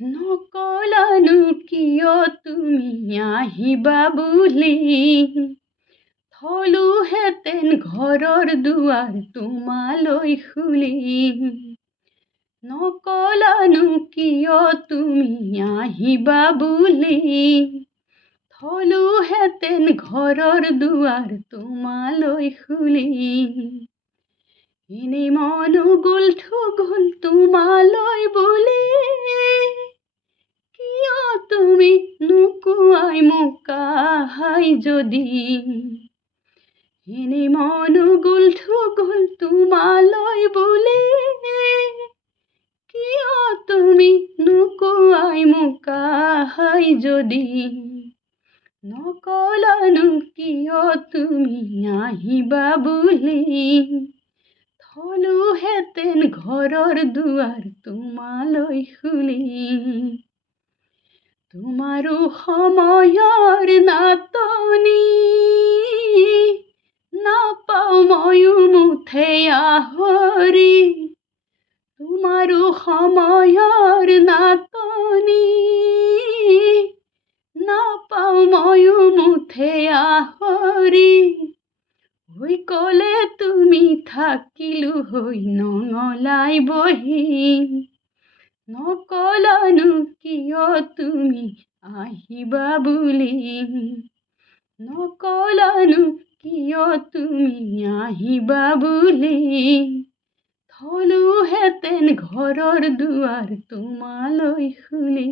নকলানো কিয় তুমি আহিবা বুলি, থলোহেঁতেন ঘৰৰ দুৱাৰ তোমালৈ খুলি। নকলানো কিয় তুমি আহিবা বুলি, থলোহেঁতেন ঘৰৰ দুৱাৰ তোমালৈ খুলি। এনে মনো গ'ল থগল তোমালৈ বুলি, কিয় তুমি নোকোৱাই মোক আহাই যদি। এনে মনো গ'ল থগল তোমালৈ বুলি, কিয় তুমি নোকোৱাই মোক আহাই যদি। নকলানো কিয় তুমি আহিবা বুলি, থলোহেঁতেন ঘৰৰ দুৱাৰ তোমালৈ খুলি। তোমাৰো সময়ৰ নাটনি, নাপাওঁ ময়ো মুঠে আহৰি। তোমাৰো সময়ৰ নাটনি, নাপাওঁ ময়ো মুঠে আহৰি। হৈ ক'লে তুমি থাকিলো হৈ নঙলাই বহি। নকলানো কিয় তুমি আহিবা বুলি, নকলানো কিয় তুমি আহিবা বুলি, থলোহেঁতেন ঘৰৰ দুৱাৰ তোমালৈ খুলি।